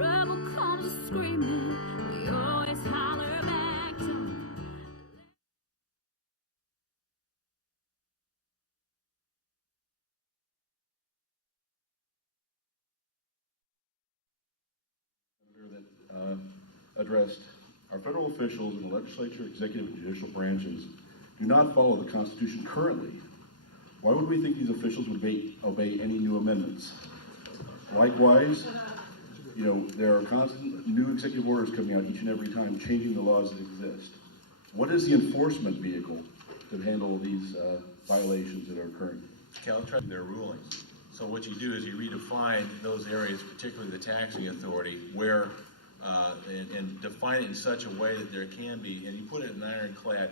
Rebel comes a screaming, we always holler back to. That addressed our federal officials in the legislature, executive, and judicial branches do not follow the Constitution currently. Why would we think these officials would obey any new amendments? Likewise, there are constant new executive orders coming out each and every time, changing the laws that exist. What is the enforcement vehicle to handle these violations that are occurring? Caltrans, their rulings. So what you do is you redefine those areas, particularly the taxing authority, where and define it in such a way that there can be, and you put it in an ironclad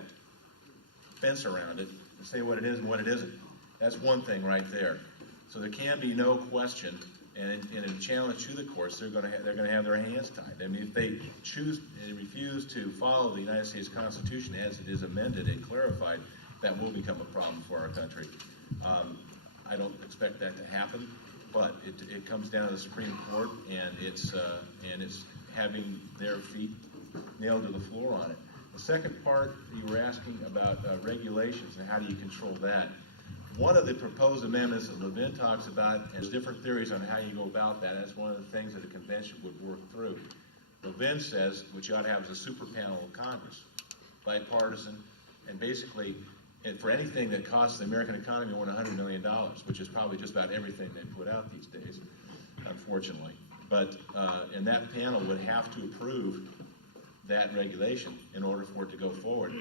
fence around it and say what it is and what it isn't. That's one thing right there. So there can be no question, and in a challenge to the courts, they're going to have their hands tied. I mean, if they choose and refuse to follow the United States Constitution as it is amended and clarified, that will become a problem for our country. I don't expect that to happen, but it comes down to the Supreme Court, and it's having their feet nailed to the floor on it. The second part, you were asking about regulations and how do you control that. One of the proposed amendments that Levin talks about has different theories on how you go about that. That's one of the things that a convention would work through. Levin says what you ought to have is a super panel of Congress, bipartisan, and basically, and for anything that costs the American economy more than $100 million, which is probably just about everything they put out these days, unfortunately. But, and that panel would have to approve that regulation in order for it to go forward.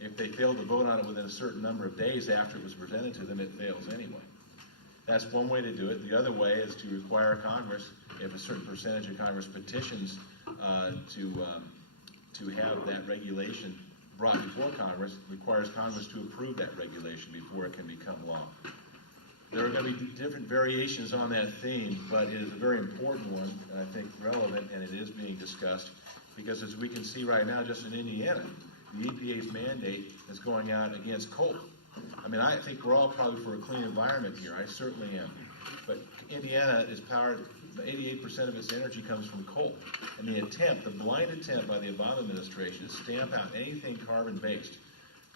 If they fail to vote on it within a certain number of days after it was presented to them, it fails anyway. That's one way to do it. The other way is to require Congress, if a certain percentage of Congress petitions to have that regulation brought before Congress, requires Congress to approve that regulation before it can become law. There are going to be different variations on that theme, but it is a very important one, and I think relevant, and it is being discussed, because as we can see right now, just in Indiana, the EPA's mandate is going out against coal. I mean, I think we're all probably for a clean environment here. I certainly am. But Indiana is powered, 88% of its energy comes from coal. And the blind attempt by the Obama administration to stamp out anything carbon-based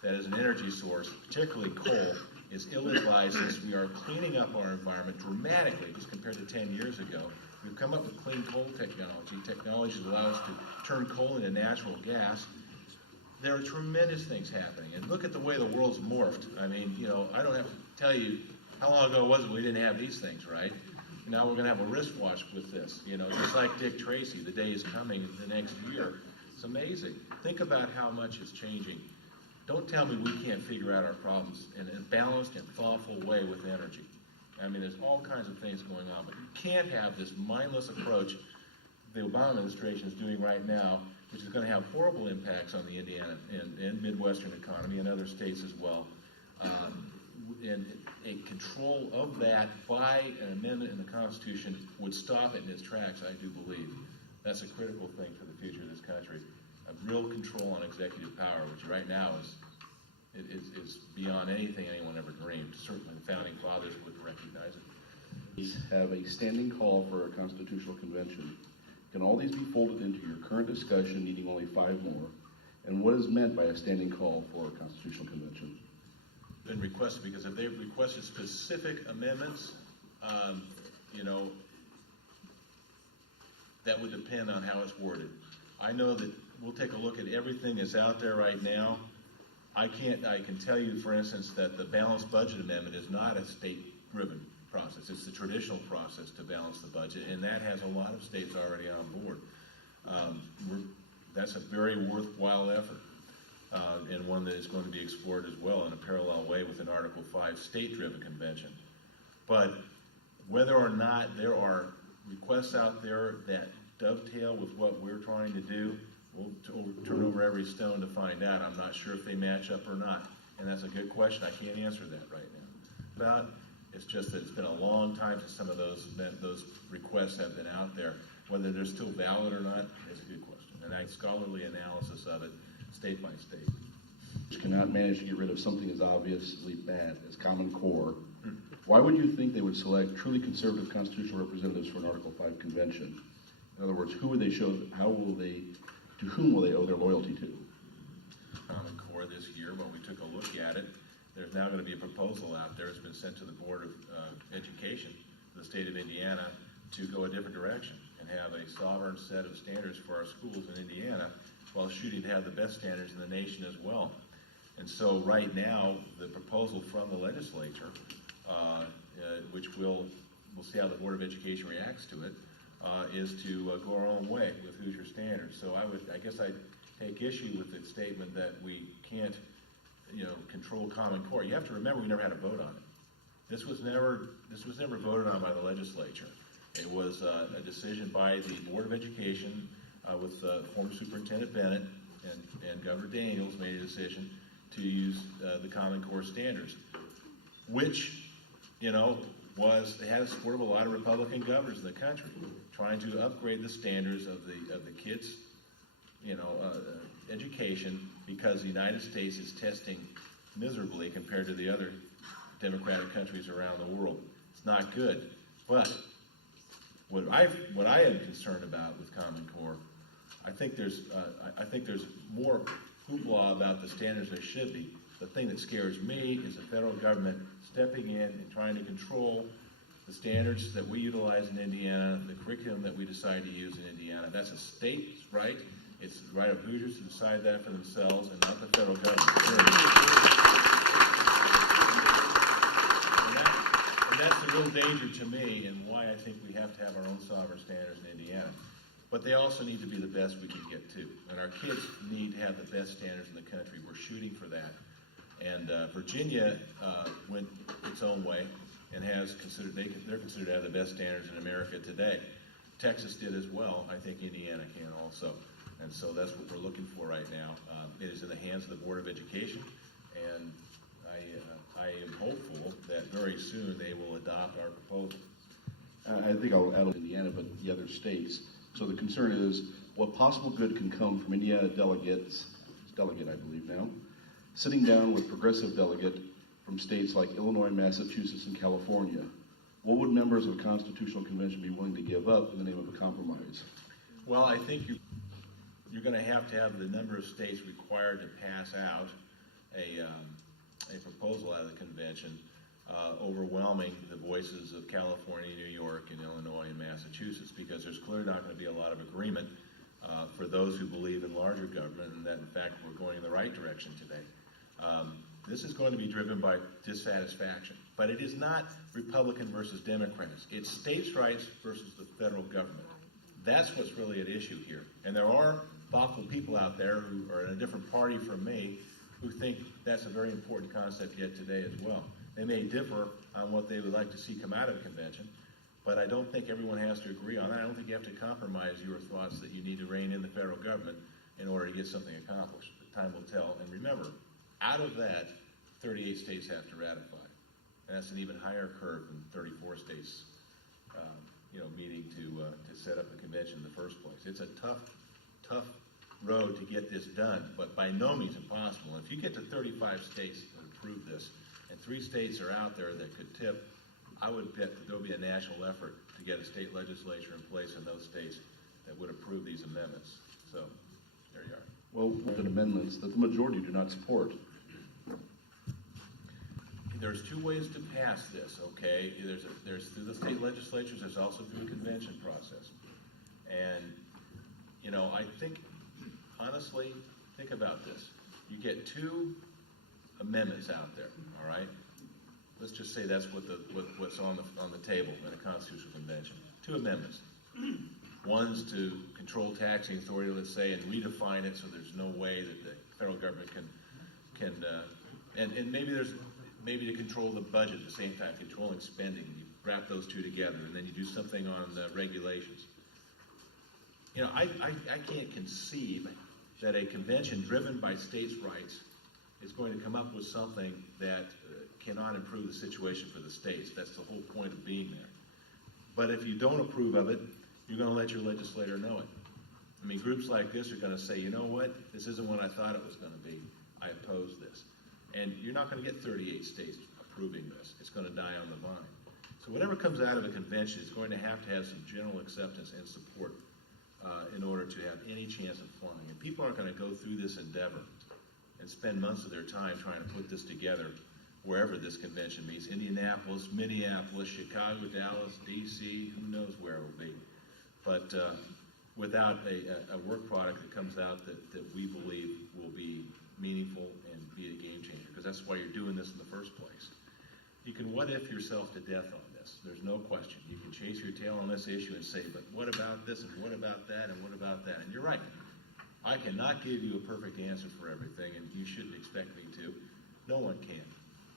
that is an energy source, particularly coal, is ill-advised since we are cleaning up our environment dramatically just compared to 10 years ago. We've come up with clean coal technology that allows us to turn coal into natural gas. There are tremendous things happening. And look at the way the world's morphed. I mean, I don't have to tell you how long ago was it we didn't have these things, right? Now we're going to have a wristwatch with this, just like Dick Tracy, the day is coming the next year. It's amazing. Think about how much is changing. Don't tell me we can't figure out our problems in a balanced and thoughtful way with energy. I mean, there's all kinds of things going on, but you can't have this mindless approach the Obama administration is doing right now, which is going to have horrible impacts on the Indiana and Midwestern economy and other states as well. And a control of that by an amendment in the Constitution would stop it in its tracks, I do believe. That's a critical thing for the future of this country. A real control on executive power, which right now is beyond anything anyone ever dreamed. Certainly the founding fathers would recognize it. We have a standing call for a constitutional convention. Can all these be folded into your current discussion, needing only 5 more? And what is meant by a standing call for a constitutional convention? Been requested, because if they've requested specific amendments, that would depend on how it's worded. I know that we'll take a look at everything that's out there right now. I can tell you, for instance, that the balanced budget amendment is not a state-driven process. It's the traditional process to balance the budget, and that has a lot of states already on board. That's a very worthwhile effort, and one that is going to be explored as well in a parallel way with an Article 5 state-driven convention. But whether or not there are requests out there that dovetail with what we're trying to do, we'll turn over every stone to find out. I'm not sure if they match up or not, and that's a good question. I can't answer that right now. But it's just that it's been a long time since some of those requests have been out there. Whether they're still valid or not is a good question. And a scholarly analysis of it, state by state. Which cannot manage to get rid of something as obviously bad as Common Core. Why would you think they would select truly conservative constitutional representatives for an Article 5 convention? In other words, who would they show, to whom will they owe their loyalty to? Common Core this year, when we took a look at it, there's now going to be a proposal out there that's been sent to the Board of Education, the state of Indiana, to go a different direction and have a sovereign set of standards for our schools in Indiana, while shooting to have the best standards in the nation as well. And so right now, the proposal from the legislature, which we'll see how the Board of Education reacts to it, is to go our own way with Hoosier standards. So I guess I'd take issue with the statement that we can't, control Common Core. You have to remember we never had a vote on it. This was never voted on by the legislature. It was a decision by the Board of Education with former Superintendent Bennett and Governor Daniels made a decision to use the Common Core standards, which, they had the support of a lot of Republican governors in the country, trying to upgrade the standards of the kids' education, because the United States is testing miserably compared to the other democratic countries around the world. It's not good. But what I am concerned about with Common Core, I think there's more hoopla about the standards there should be. The thing that scares me is the federal government stepping in and trying to control the standards that we utilize in Indiana, the curriculum that we decide to use in Indiana. That's a state's right. It's the right of Hoosiers to decide that for themselves, and not the federal government. And that's the real danger to me, and why I think we have to have our own sovereign standards in Indiana. But they also need to be the best we can get to. And our kids need to have the best standards in the country. We're shooting for that. And Virginia went its own way and they're considered to have the best standards in America today. Texas did as well. I think Indiana can also. And so that's what we're looking for right now. It is in the hands of the Board of Education, and I am hopeful that very soon they will adopt our proposal. I think I'll add Indiana, but the other states. So the concern is, what possible good can come from Indiana delegates, delegate I believe now, sitting down with progressive delegate from states like Illinois, Massachusetts, and California? What would members of a constitutional convention be willing to give up in the name of a compromise? Well, I think you're going to have the number of states required to pass out a proposal out of the convention overwhelming the voices of California, New York, and Illinois, and Massachusetts, because there's clearly not going to be a lot of agreement for those who believe in larger government, and that in fact we're going in the right direction today. This is going to be driven by dissatisfaction, but it is not Republican versus Democrats. It's states' rights versus the federal government. That's what's really at issue here. And there are thoughtful people out there who are in a different party from me who think that's a very important concept yet today as well. They may differ on what they would like to see come out of the convention, but I don't think everyone has to agree on it. I don't think you have to compromise your thoughts that you need to rein in the federal government in order to get something accomplished. But time will tell. And remember, out of that, 38 states have to ratify. And that's an even higher curve than 34 states meeting to set up the convention in the first place. It's a tough road to get this done, but by no means impossible. And if you get to 35 states that approve this, and 3 states are out there that could tip, I would bet that there'll be a national effort to get a state legislature in place in those states that would approve these amendments. So, there you are. Well, what amendments that the majority do not support? There's 2 ways to pass this, okay? There's through the state legislatures, there's also through the convention process. And, I think, honestly, think about this. You get 2 amendments out there, all right? Let's just say that's what's on the table in a constitutional convention. 2 amendments. One's to control taxing authority, let's say, and redefine it so there's no way that the federal government can and maybe to control the budget at the same time, controlling spending. You wrap those 2 together, and then you do something on regulations. I can't conceive that a convention driven by states' rights is going to come up with something that cannot improve the situation for the states. That's the whole point of being there. But if you don't approve of it, you're going to let your legislator know it. I mean, groups like this are going to say, you know what, this isn't what I thought it was going to be. I oppose this. And you're not going to get 38 states approving this. It's going to die on the vine. So whatever comes out of a convention is going to have some general acceptance and support in order to have any chance of flying. And people aren't going to go through this endeavor and spend months of their time trying to put this together wherever this convention meets, Indianapolis, Minneapolis, Chicago, Dallas, D.C., who knows where it will be. But without a work product that comes out that we believe will be meaningful and be a game changer, because that's why you're doing this in the first place. You can what-if yourself to death on this. There's no question. You can chase your tail on this issue and say, but what about this, and what about that, and what about that? And you're right. I cannot give you a perfect answer for everything, and you shouldn't expect me to. No one can.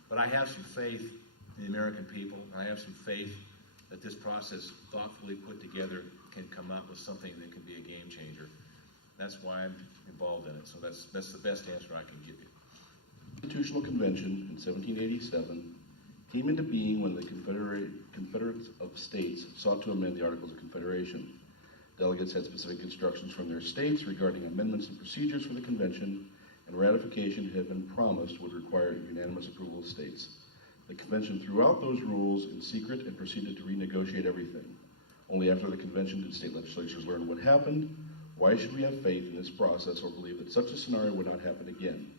But I have some faith in the American people. I have some faith that this process, thoughtfully put together, can come up with something that can be a game changer. That's why I'm involved in it. So that's the best answer I can give you. The Constitutional Convention in 1787 came into being when the Confederates of States sought to amend the Articles of Confederation. Delegates had specific instructions from their states regarding amendments and procedures for the convention, and ratification had been promised would require unanimous approval of states. The convention threw out those rules in secret and proceeded to renegotiate everything. Only after the convention did state legislatures learn what happened. Why should we have faith in this process or believe that such a scenario would not happen again?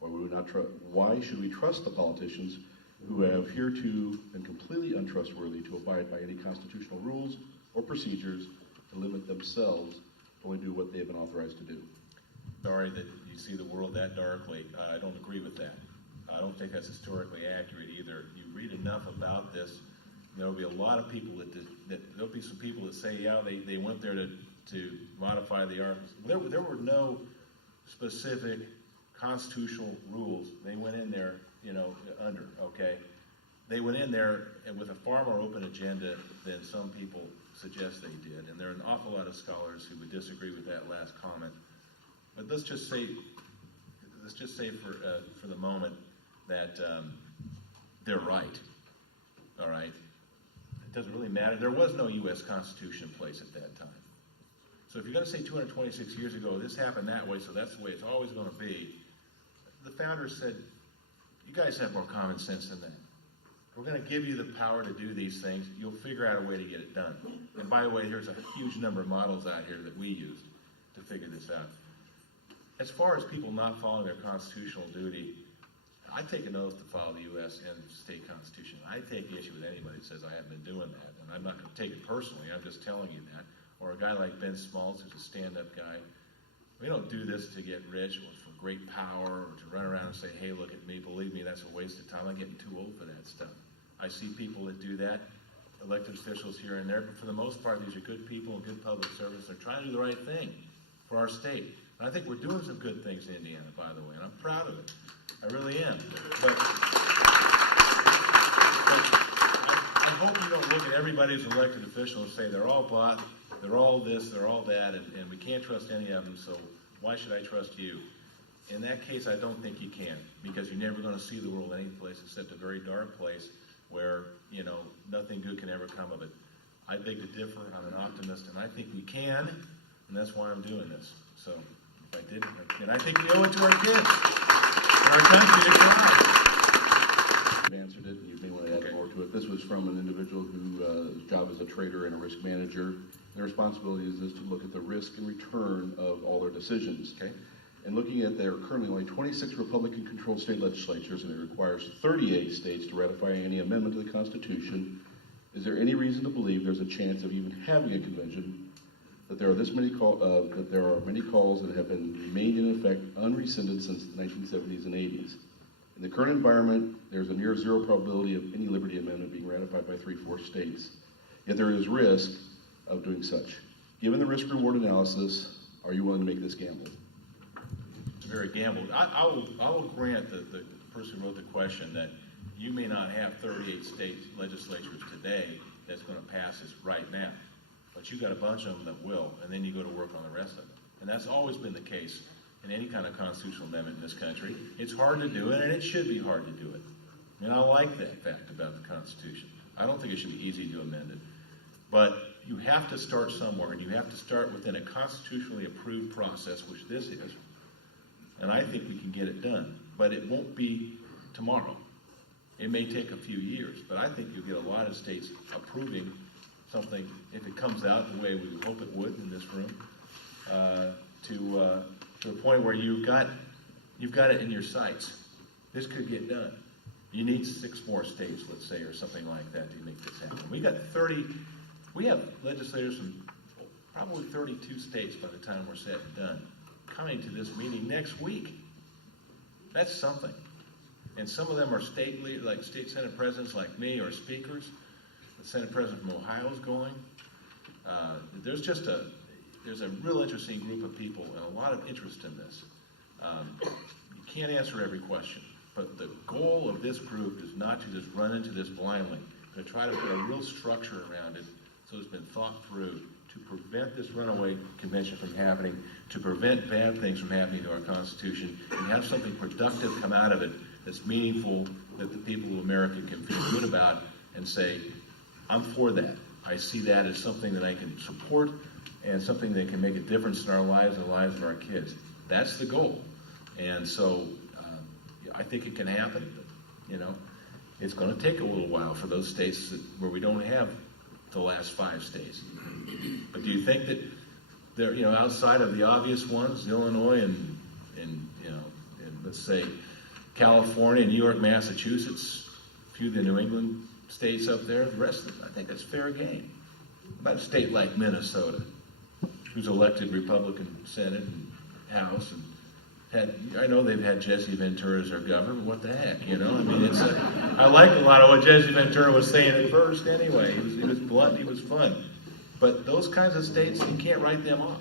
Why should we trust the politicians who have hereto been completely untrustworthy to abide by any constitutional rules or procedures, to limit themselves to only do what they have been authorized to do? Sorry that you see the world that darkly. I don't agree with that. I don't think that's historically accurate either. You read enough about this, there'll be a lot of people there'll be some people that say, yeah, they went there to modify the articles. There were no specific constitutional rules. They went in there, okay? They went in there with a far more open agenda than some people suggest they did. And there are an awful lot of scholars who would disagree with that last comment. But let's just say for the moment that they're right, all right? It doesn't really matter. There was no U.S. Constitution in place at that time. So if you're going to say 226 years ago, this happened that way, so that's the way it's always going to be, the founders said, you guys have more common sense than that. We're going to give you the power to do these things. You'll figure out a way to get it done. And by the way, there's a huge number of models out here that we used to figure this out. As far as people not following their constitutional duty, I take an oath to follow the U.S. and state constitution. I take issue with anybody that says I haven't been doing that, and I'm not going to take it personally. I'm just telling you that. Or a guy like Ben Smaltz, who's a stand-up guy. We don't do this to get rich or for great power or to run around and say, hey, look at me. Believe me, that's a waste of time. I'm getting too old for that stuff. I see people that do that, elected officials here and there, but for the most part, these are good people and good public servants. They're trying to do the right thing for our state. And I think we're doing some good things in Indiana, by the way, and I'm proud of it. I really am. But I hope you don't look at everybody who's an elected official and say they're all bought, they're all this, they're all that, and we can't trust any of them, so why should I trust you? In that case, I don't think you can, because you're never going to see the world any place except a very dark place where, nothing good can ever come of it. I beg to differ. I'm an optimist, and I think we can, and that's why I'm doing this. So if I didn't, and I think we owe it to our kids, and our country to try. You've answered it, and you may want to add more to it. This was from an individual whose job is a trader and a risk manager. Their responsibility is to look at the risk and return of all their decisions. Okay. And looking at, there are currently only 26 Republican-controlled state legislatures, and it requires 38 states to ratify any amendment to the Constitution. Is there any reason to believe there's a chance of even having a convention? That there are many calls that have been remained in effect unrescinded since the 1970s and 80s. In the current environment, there's a near zero probability of any Liberty Amendment being ratified by 3/4 states. Yet there is risk of doing such. Given the risk-reward analysis, are you willing to make this gamble? Very gambled. I will grant the person who wrote the question that you may not have 38 state legislatures today that's going to pass this right now, but you got a bunch of them that will, and then you go to work on the rest of them. And that's always been the case in any kind of constitutional amendment in this country. It's hard to do it, and it should be hard to do it. And I like that fact about the Constitution. I don't think it should be easy to amend it. But you have to start somewhere, and you have to start within a constitutionally approved process, which this is. And I think we can get it done. But it won't be tomorrow. It may take a few years, but I think you'll get a lot of states approving something, if it comes out the way we hope it would in this room, to a point where you've got it in your sights. This could get done. You need 6 more states, let's say, or something like that to make this happen. We have legislators from probably 32 states by the time we're said and done coming to this meeting next week. That's something. And some of them are like state Senate presidents like me, or speakers. The Senate president from Ohio is going. There's a real interesting group of people and a lot of interest in this. You can't answer every question, but the goal of this group is not to just run into this blindly, but to try to put a real structure around it so it's been thought through to prevent this runaway convention from happening, to prevent bad things from happening to our Constitution, and have something productive come out of it that's meaningful, that the people of America can feel good about and say, I'm for that. I see that as something that I can support and something that can make a difference in our lives and the lives of our kids. That's the goal. And so I think it can happen. But, it's going to take a little while for those states where we don't have the last 5 states. But do you think that they're, outside of the obvious ones, Illinois and let's say California, New York, Massachusetts, a few of the New England states up there, the rest of them, I think that's fair game. About a state like Minnesota, who's elected Republican Senate and House, and I know they've had Jesse Ventura as their governor, but what the heck, I like a lot of what Jesse Ventura was saying at first anyway. He was blunt, he was fun. But those kinds of states, you can't write them off.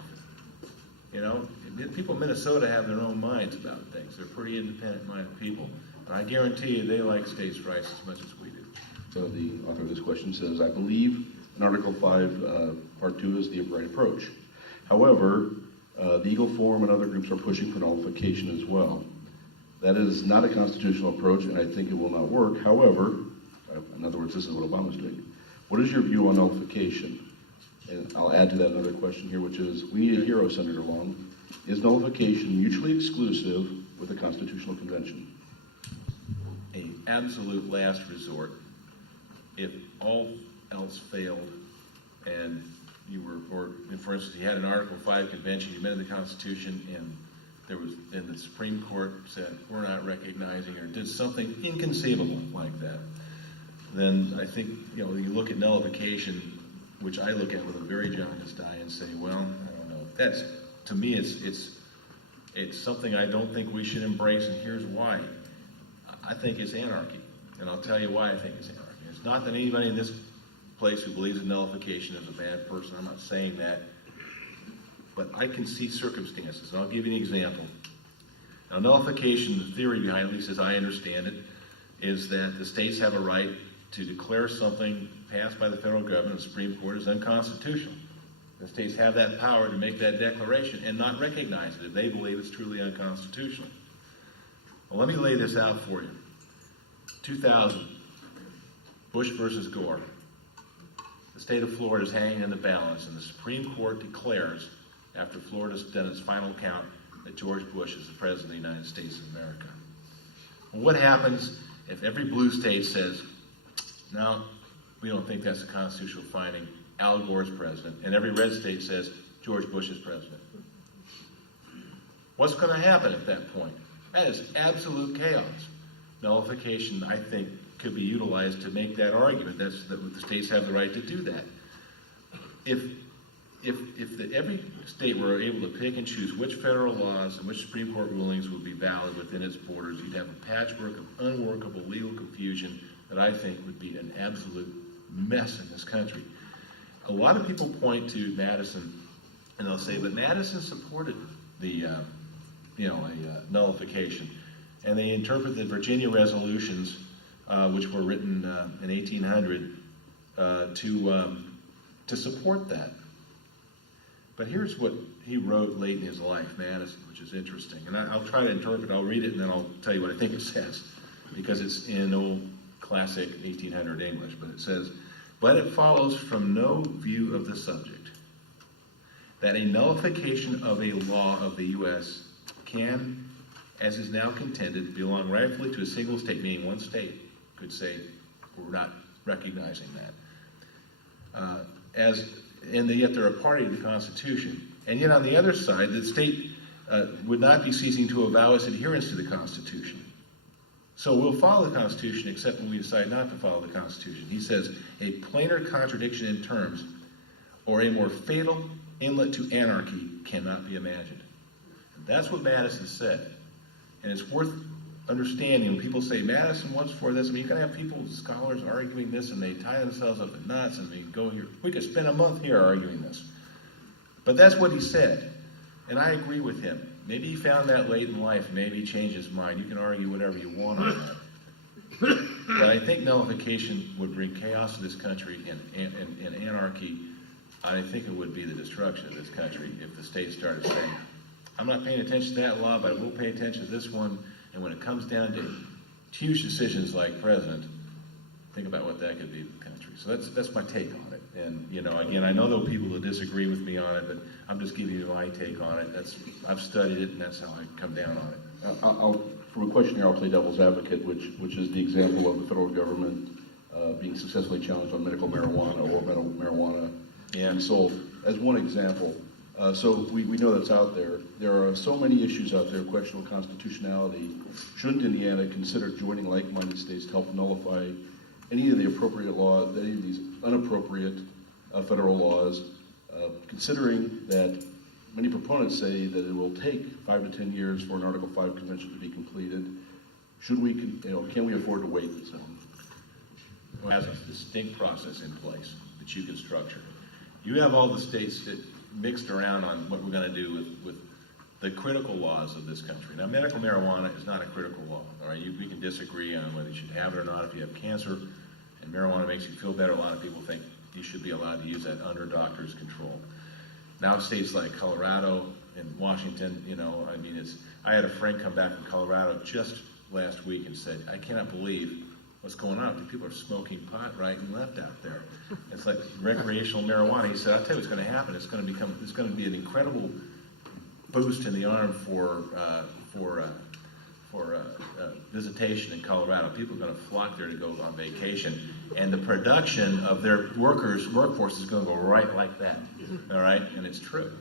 People in Minnesota have their own minds about things. They're pretty independent-minded people. And I guarantee you they like states' rights as much as we do. So the author of this question says, I believe in Article 5, Part 2 is the right approach. However, the Eagle Forum and other groups are pushing for nullification as well. That is not a constitutional approach, and I think it will not work. However, in other words, this is what Obama's doing. What is your view on nullification? And I'll add to that another question here, which is, we need a hero, Senator Long. Is nullification mutually exclusive with the Constitutional Convention? An absolute last resort. If all else failed and you were, or for instance, you had an Article 5 convention, you amended the Constitution, and the Supreme Court said, we're not recognizing, or did something inconceivable like that, then I think, you look at nullification, which I look at with a very jaundiced eye and say, well, I don't know. That's, to me, it's something I don't think we should embrace, and here's why. I think it's anarchy, and I'll tell you why I think it's anarchy. It's not that anybody in this place who believes in nullification is a bad person. I'm not saying that. But I can see circumstances, and I'll give you an example. Now, nullification, the theory behind it, at least as I understand it, is that the states have a right to declare something passed by the federal government, the Supreme Court, as unconstitutional. The states have that power to make that declaration and not recognize it if they believe it's truly unconstitutional. Well, let me lay this out for you. 2000, Bush versus Gore. The state of Florida is hanging in the balance, and the Supreme Court declares, after Florida's done its final count, that George Bush is the President of the United States of America. Well, what happens if every blue state says, no, we don't think that's a constitutional finding, Al Gore's president, and every red state says George Bush is president? What's going to happen at that point? That is absolute chaos. Nullification, I think, could be utilized to make that argument. That the states have the right to do that. If every state were able to pick and choose which federal laws and which Supreme Court rulings would be valid within its borders, you'd have a patchwork of unworkable legal confusion that I think would be an absolute mess in this country. A lot of people point to Madison, and they'll say, but Madison supported the nullification, and they interpret the Virginia resolutions, which were written in 1800, to support that. But here's what he wrote late in his life, Madison, which is interesting. And I'll try to interpret, I'll read it, and then I'll tell you what I think it says, because it's in old classic 1800 English. But it says, but it follows from no view of the subject that a nullification of a law of the U.S. can, as is now contended, belong rightfully to a single state, meaning one state could say, we're not recognizing that. and yet they're a party to the Constitution. And yet on the other side, the state would not be ceasing to avow its adherence to the Constitution. So we'll follow the Constitution except when we decide not to follow the Constitution. He says, a plainer contradiction in terms or a more fatal inlet to anarchy cannot be imagined. And that's what Madison said. And it's worth understanding when people say Madison once for this. I mean, you can have people, scholars arguing this, and they tie themselves up in knots, and they go here. We could spend a month here arguing this. But that's what he said. And I agree with him. Maybe he found that late in life. Maybe he changed his mind. You can argue whatever you want on that. But I think nullification would bring chaos to this country and anarchy. I think it would be the destruction of this country if the state started saying, I'm not paying attention to that law, but I will pay attention to this one. And when it comes down to huge decisions like president, think about what that could be to the country. So that's my take on it. And, you know, again, I know there are people who disagree with me on it, but I'm just giving you my take on it. I've studied it, and that's how I come down on it. From a question here, I'll play devil's advocate, which is the example of the federal government being successfully challenged on medical marijuana or medical marijuana being sold. As one example, so we know that's out there. There are so many issues out there, questionable constitutionality. Shouldn't Indiana consider joining like-minded states to help nullify any of the appropriate laws, any of these inappropriate federal laws, considering that many proponents say that it will take 5 to 10 years for an Article 5 convention to be completed? Should we, can we afford to wait this long? It has a distinct process in place that you can structure. You have all the states that mixed around on what we're going to do with the critical laws of this country. Now, medical marijuana is not a critical law. All right, we can disagree on whether you should have it or not. If you have cancer and marijuana makes you feel better, a lot of people think you should be allowed to use that under doctor's control. Now, states like Colorado and Washington, I mean, I had a friend come back from Colorado just last week and said, I cannot believe what's going on. People are smoking pot right and left out there. It's like recreational marijuana. He said, I'll tell you what's going to happen. It's going to be an incredible boost in the arm for visitation in Colorado. People are going to flock there to go on vacation, and the production of their workforce is going to go right like that. All right, and it's true.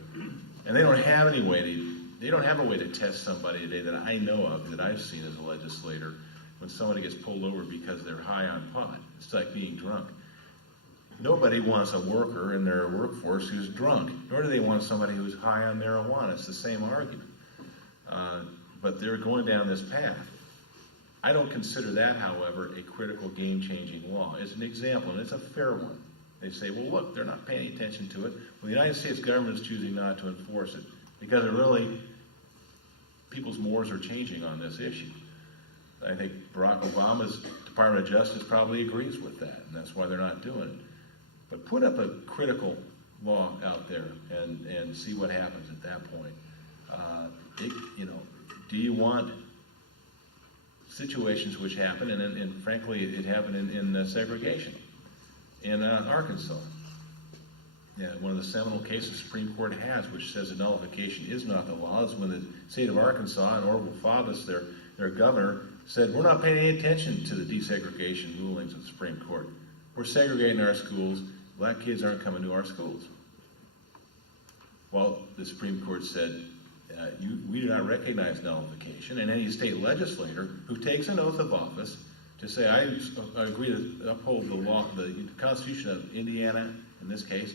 And they don't have a way to test somebody today that I know of, that I've seen as a legislator, when somebody gets pulled over because they're high on pot. It's like being drunk. Nobody wants a worker in their workforce who's drunk, nor do they want somebody who's high on marijuana. It's the same argument. But they're going down this path. I don't consider that, however, a critical game-changing law. It's an example, and it's a fair one. They say, well, look, they're not paying attention to it. Well, the United States government is choosing not to enforce it because people's mores are changing on this issue. I think Barack Obama's Department of Justice probably agrees with that, and that's why they're not doing it. But put up a critical law out there and see what happens at that point. Do you want situations which happen, and frankly, it happened in segregation in Arkansas. Yeah, one of the seminal cases the Supreme Court has, which says that nullification is not the law, is when the state of Arkansas and Orville Faubus, their governor, said, we're not paying any attention to the desegregation rulings of the Supreme Court. We're segregating our schools. Black kids aren't coming to our schools. Well, the Supreme Court said, we do not recognize nullification, and any state legislator who takes an oath of office to say, I agree to uphold the law, the Constitution of Indiana, in this case,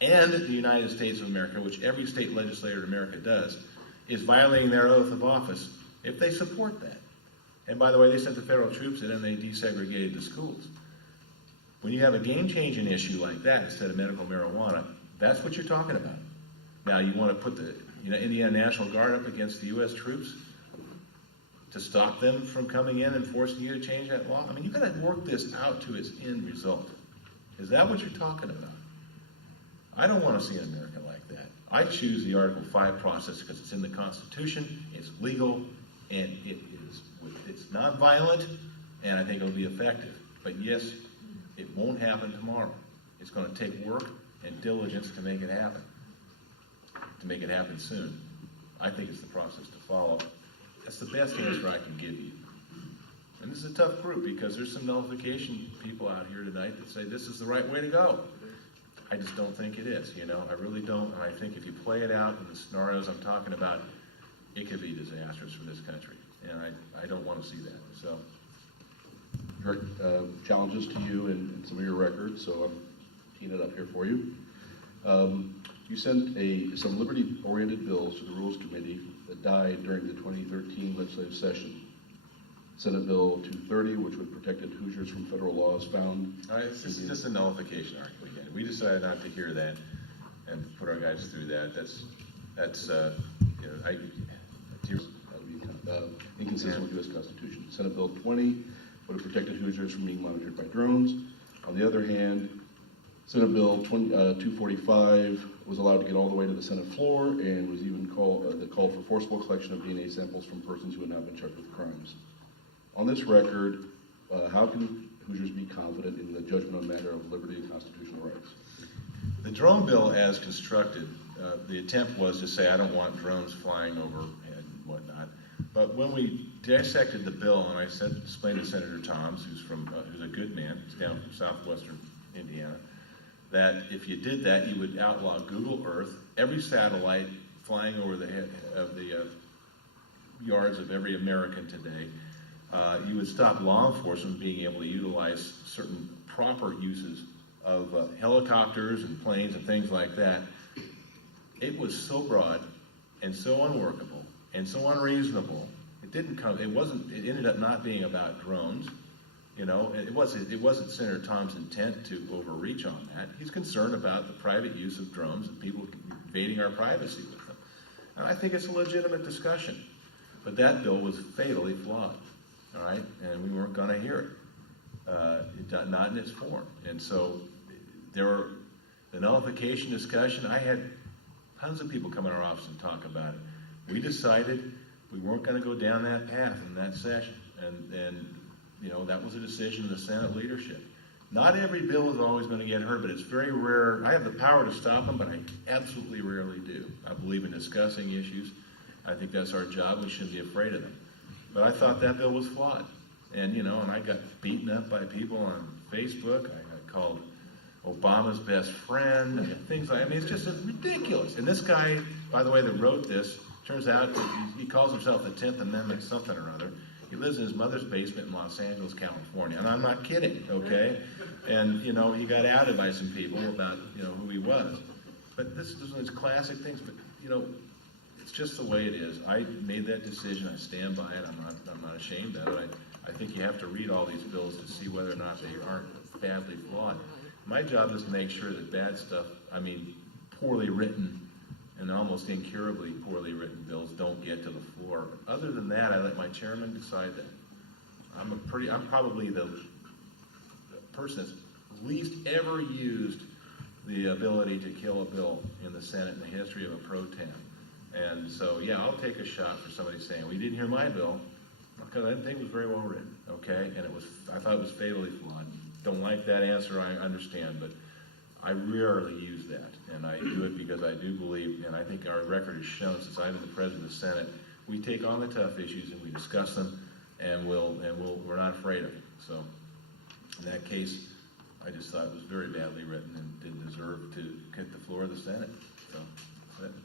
and the United States of America, which every state legislator in America does, is violating their oath of office if they support that. And by the way, they sent the federal troops in and they desegregated the schools. When you have a game-changing issue like that instead of medical marijuana, that's what you're talking about. Now, you want to put the Indiana National Guard up against the U.S. troops to stop them from coming in and forcing you to change that law? I mean, you've got to work this out to its end result. Is that what you're talking about? I don't want to see an America like that. I choose the Article 5 process because it's in the Constitution, it's legal, and it's nonviolent, and I think it'll be effective. But yes, it won't happen tomorrow. It's going to take work and diligence to make it happen soon. I think it's the process to follow. That's the best answer I can give you. And this is a tough group because there's some nullification people out here tonight that say this is the right way to go. I just don't think it is, you know, I really don't, and I think if you play it out in the scenarios I'm talking about, it could be disastrous for this country, and I don't want to see that, so. Eric, challenges to you and some of your records, so I'm teeing it up here for you. You sent some liberty-oriented bills to the Rules Committee that died during the 2013 legislative session. Senate Bill 230, which would protect Hoosiers from federal laws found. All right, this is just a nullification argument again. We decided not to hear that and put our guys through that. That's you know, that would be kind of inconsistent with U.S. Constitution. Senate Bill 20 would have protected Hoosiers from being monitored by drones. On the other hand, Senate Bill 245 was allowed to get all the way to the Senate floor and was even called for forcible collection of DNA samples from persons who had not been charged with crimes. On this record, how can Hoosiers be confident in the judgment on a matter of liberty and constitutional rights? The drone bill as constructed, the attempt was to say, I don't want drones flying overhead and whatnot. But when we dissected the bill, and I explained to Senator Toms, who's a good man, he's down from southwestern Indiana, that if you did that, you would outlaw Google Earth, every satellite flying over the head of the yards of every American today. You would stop law enforcement being able to utilize certain proper uses of helicopters and planes and things like that. It was so broad and so unworkable and so unreasonable. It ended up not being about drones. You know, it wasn't Senator Tom's intent to overreach on that. He's concerned about the private use of drones and people invading our privacy with them. And I think it's a legitimate discussion. But that bill was fatally flawed, all right? And we weren't going to hear it, not in its form. And so the nullification discussion, I had tons of people come in our office and talk about it. We decided we weren't going to go down that path in that session. And you know, that was a decision of the Senate leadership. Not every bill is always going to get heard, but it's very rare. I have the power to stop them, but I absolutely rarely do. I believe in discussing issues. I think that's our job. We shouldn't be afraid of them. But I thought that bill was flawed. And, you know, and I got beaten up by people on Facebook. I got called Obama's best friend, and things like that. I mean, it's just ridiculous. And this guy, by the way, that wrote this, turns out that he calls himself the 10th Amendment something or other. He lives in his mother's basement in Los Angeles, California. And I'm not kidding, okay? And, you know, he got outed by some people about, you know, who he was. But this is one of those classic things. But, you know, it's just the way it is. I made that decision. I stand by it. I'm not ashamed of it. I think you have to read all these bills to see whether or not they aren't badly flawed. My job is to make sure that bad stuff, I mean, poorly written and almost incurably poorly written bills don't get to the floor. Other than that, I let my chairman decide that. I'm probably the person that's least ever used the ability to kill a bill in the Senate in the history of a pro tem. And so, yeah, I'll take a shot for somebody saying, well, you didn't hear my bill, because I didn't think it was very well written, okay? And I thought it was fatally flawed. Don't like that answer, I understand, but I rarely use that. And I do it because I do believe, and I think our record has shown since I've been the president of the Senate, we take on the tough issues and we discuss them, and we're not afraid of it. So in that case, I just thought it was very badly written and didn't deserve to hit the floor of the Senate. So that's it.